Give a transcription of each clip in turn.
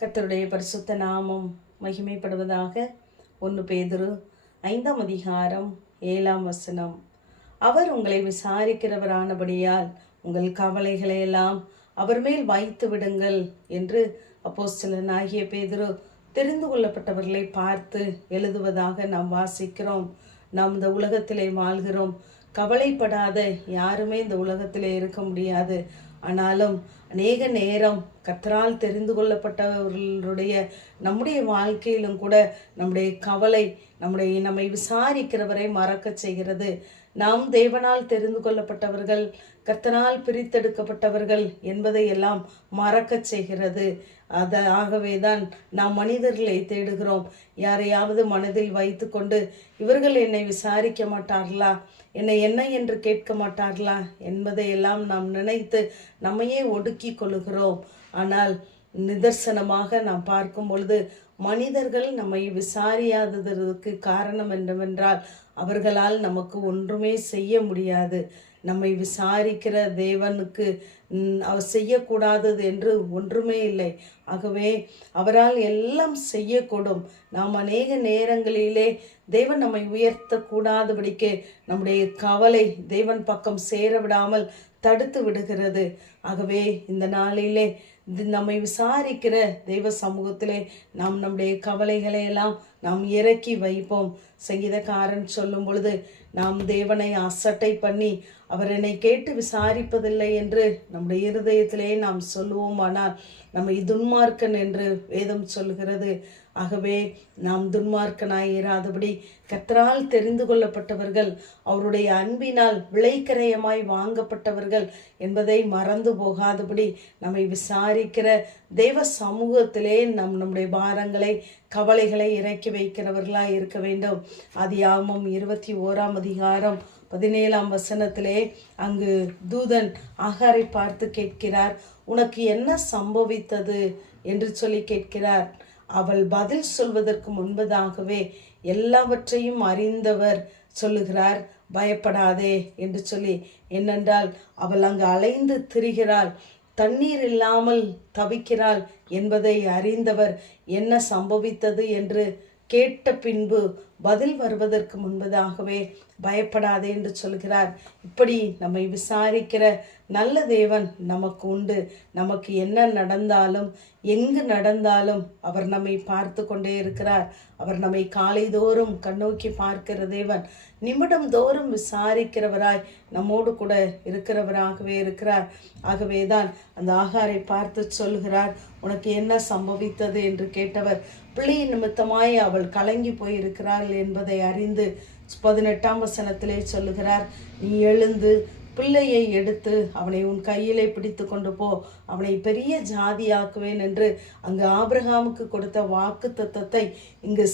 கர்த்தருடைய பரிசுத்த நாமம் மகிமைப்படுவதாக. 1 பேதுரு 5ஆம் அதிகாரம் 7ஆம் வசனம். அவர் உங்களை விசாரிக்கிறவரானபடியால் உங்கள் கவலைகளை எல்லாம் அவர் மேல் வைத்து விடுங்கள் என்று அப்போஸ்தலனாகிய பேதுரு தெரிந்து கொள்ளப்பட்டவர்களை பார்த்து எழுதுவதாக நாம் வாசிக்கிறோம். நாம் இந்த உலகத்திலே வாழ்கிறோம். கவலைப்படாத யாருமே இந்த உலகத்திலே இருக்க முடியாது. ஆனாலும் அநேக நேரம் கர்த்தரால் தெரிந்து கொள்ளப்பட்டவர்களுடைய நம்முடைய வாழ்க்கையிலும் கூட நம்முடைய கவலை நம்மை விசாரிக்கிறவரை மறக்க செய்கிறது. நாம் தேவனால் தெரிந்து கொள்ளப்பட்டவர்கள், கர்த்தரால் பிரித்தெடுக்கப்பட்டவர்கள் என்பதை எல்லாம் மறக்க செய்கிறது. ஆகவேதான் நாம் மனிதர்களை தேடுகிறோம். யாரையாவது மனதில் வைத்து கொண்டு இவர்கள் என்னை விசாரிக்க மாட்டார்களா, என்னை என்ன என்று கேட்க மாட்டார்களா என்பதையெல்லாம் நாம் நினைத்து நம்மையே ஒடுக்கி கொள்ளுகிறோம். ஆனால் நிதர்சனமாக நாம் பார்க்கும் பொழுது மனிதர்கள் நம்மை விசாரியாததற்கு காரணம் என்னவென்றால் அவர்களால் நமக்கு ஒன்றுமே செய்ய முடியாது. நம்மை விசாரிக்கிற தேவனுக்கு அவர் செய்யக்கூடாதது என்று ஒன்றுமே இல்லை. ஆகவே அவரால் எல்லாம் செய்யக்கூடும். நாம் அநேக நேரங்களிலே தேவன் நம்மை உயர்த்தக்கூடாதபடிக்கு நம்முடைய கவலை தேவன் பக்கம் சேர விடாமல் தடுத்து விடுகிறது. ஆகவே இந்த நாளிலே நம்மை விசாரிக்கிற தெய்வ சமூகத்திலே நாம் நம்முடைய கவலைகளை எல்லாம் நாம் இறக்கி வைப்போம். சங்கீதக்காரன் சொல்லும் பொழுது நாம் தேவனை அசட்டை பண்ணி அவர் என்னை கேட்டு விசாரிப்பதில்லை என்று நம்முடைய இருதயத்திலே நாம் சொல்லுவோமானால் நம்மை துன்மார்க்கன் என்று வேதம் சொல்கிறது. ஆகவே நாம் துன்மார்க்கனாய் இராதபடி கர்த்தரால் தெரிந்து கொள்ளப்பட்டவர்கள், அவருடைய அன்பினால் விளைக்கரையமாய் வாங்கப்பட்டவர்கள் என்பதை மறந்து போகாதபடி நம்மை விசாரிக்கிற தேவ சமூகத்திலே நம்முடைய பாரங்களை கவலைகளை இறக்கி வைக்கிறவர்களாய் இருக்க வேண்டும். ஆதியாகமம் 21ஆம் அதிகாரம் 17ஆம் வசனத்திலே அங்கு தூதன் ஆகாரை பார்த்து கேட்கிறார், உனக்கு என்ன சம்பவித்தது என்று சொல்லி கேட்கிறார். அவள் பதில் சொல்வதற்கு முன்பதாகவே எல்லாவற்றையும் அறிந்தவர் சொல்லுகிறார், பயப்படாதே என்று சொல்லி. ஏனென்றால் அவள் அங்கு அலைந்து திரிகிறாள், தண்ணீர் இல்லாமல் தவிக்கிறாள் என்பதை அறிந்தவர் என்ன சம்பவித்தது என்று கேட்ட பின்பு பதில் வருவதற்கு முன்பதாகவே பயப்படாதே என்று சொல்கிறார். இப்படி நம்மை விசாரிக்கிற நல்ல தேவன் நமக்கு உண்டு. நமக்கு என்ன நடந்தாலும் எங்கு நடந்தாலும் அவர் நம்மை பார்த்து கொண்டே இருக்கிறார். அவர் நம்மை காலைதோறும் கண்ணோக்கி பார்க்கிற தேவன், நிமிடம் தோறும் விசாரிக்கிறவராய் நம்மோடு கூட இருக்கிறவராகவே இருக்கிறார். ஆகவேதான் அந்த ஆகாரை பார்த்து சொல்கிறார், உனக்கு என்ன சம்பவித்தது என்று கேட்டவர் பிள்ளை நிமித்தமாய் அவள் கலங்கி போயிருக்கிறாள் என்பதை அறிந்து 18ஆம் வசனத்திலே சொல்லுகிறார், நீ எழுந்து பிள்ளையை எடுத்து அவனை உன் கையிலே பிடித்து கொண்டு போ, அவனை பெரிய ஜாதியாக்குவேன் என்று அங்கு ஆபிரகாமுக்கு கொடுத்த வாக்கு தத்தத்தை இங்கு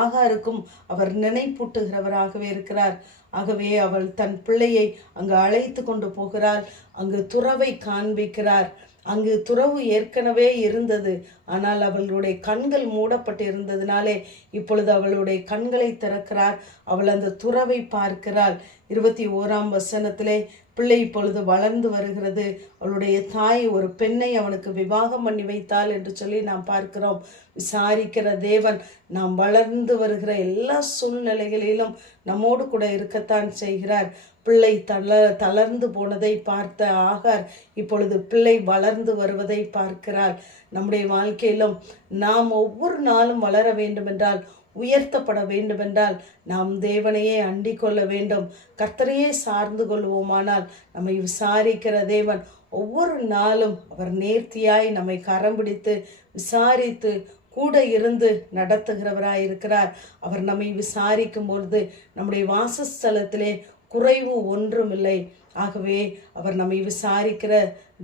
ஆகாருக்கும் அவர் நினைப்பூட்டுகிறவராகவே இருக்கிறார். ஆகவே அவள் தன் பிள்ளையை அங்கு அழைத்து கொண்டு போகிறாள். அங்கு துறவை காண்பிக்கிறார். அங்கு துறவு ஏற்கனவே இருந்தது. ஆனால் அவளுடைய கண்கள் மூடப்பட்டு இருந்ததினாலே இப்பொழுது அவளுடைய கண்களை திறக்கிறார். அவள் அந்த துறவை பார்க்கிறாள். 21ஆம் வசனத்திலே பிள்ளை இப்பொழுது வளர்ந்து வருகிறது. அவளுடைய தாய் ஒரு பெண்ணை அவனுக்கு விவாகம் பண்ணி வைத்தாள் என்று சொல்லி நாம் பார்க்கிறோம். விசாரிக்கிற தேவன் நாம் வளர்ந்து வருகிற எல்லா சூழ்நிலைகளிலும் நம்மோடு கூட இருக்கத்தான் செய்கிறார். பிள்ளை தளர்ந்து போனதை பார்த்த ஆகார் இப்பொழுது பிள்ளை வளர்ந்து வருவதை பார்க்கிறார். நம்முடைய வாழ்க்கையிலும் நாம் ஒவ்வொரு நாளும் வளர வேண்டுமென்றால், உயர்த்தப்பட வேண்டுமென்றால் நாம் தேவனையே அண்டிக் கொள்ள வேண்டும். கர்த்தரையே சார்ந்து கொள்வோமானால் நம்மை விசாரிக்கிற தேவன் ஒவ்வொரு நாளும் அவர் நேர்த்தியாய் நம்மை கரம் பிடித்து விசாரித்து கூட இருந்து நடத்துகிறவராய் இருக்கிறார். அவர் நம்மை விசாரிக்கும் பொழுது நம்முடைய வாசஸ்தலத்திலே குறைவு ஒன்றுமில்லை. ஆகவே அவர் நம்மை விசாரிக்கிற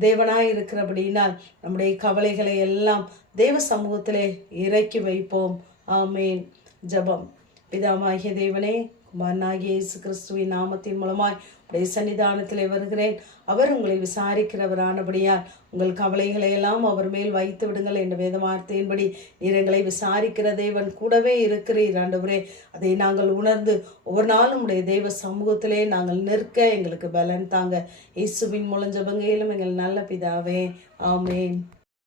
தேவனாய் இருக்கிறபடியினால் நம்முடைய கவலைகளை எல்லாம் தேவ சமூகத்திலே இறக்கி வைப்போம். ஆமேன். ஜெபம். பிதாவாகிய தேவனே, குமாரனாகிய இயேசு கிறிஸ்துவின் நாமத்தின் மூலமாய் உடைய சன்னிதானத்திலே வருகிறேன். அவர் உங்களை விசாரிக்கிறவரானபடியால் உங்கள் கவலைகளை எல்லாம் அவர் மேல் வைத்து விடுங்கள் என்ற வேத வார்த்தையின்படி நீர் எங்களை விசாரிக்கிற தேவன் கூடவே இருக்கிறீர் ஆண்டவரே. அதை நாங்கள் உணர்ந்து ஒவ்வொரு நாளும் உடைய தெய்வ சமூகத்திலே நாங்கள் நிற்க எங்களுக்கு பலன் தாங்க. இயேசுவின் மூலம் ஜெபங்களிலும் எங்கள் நல்ல பிதாவே. ஆமேன்.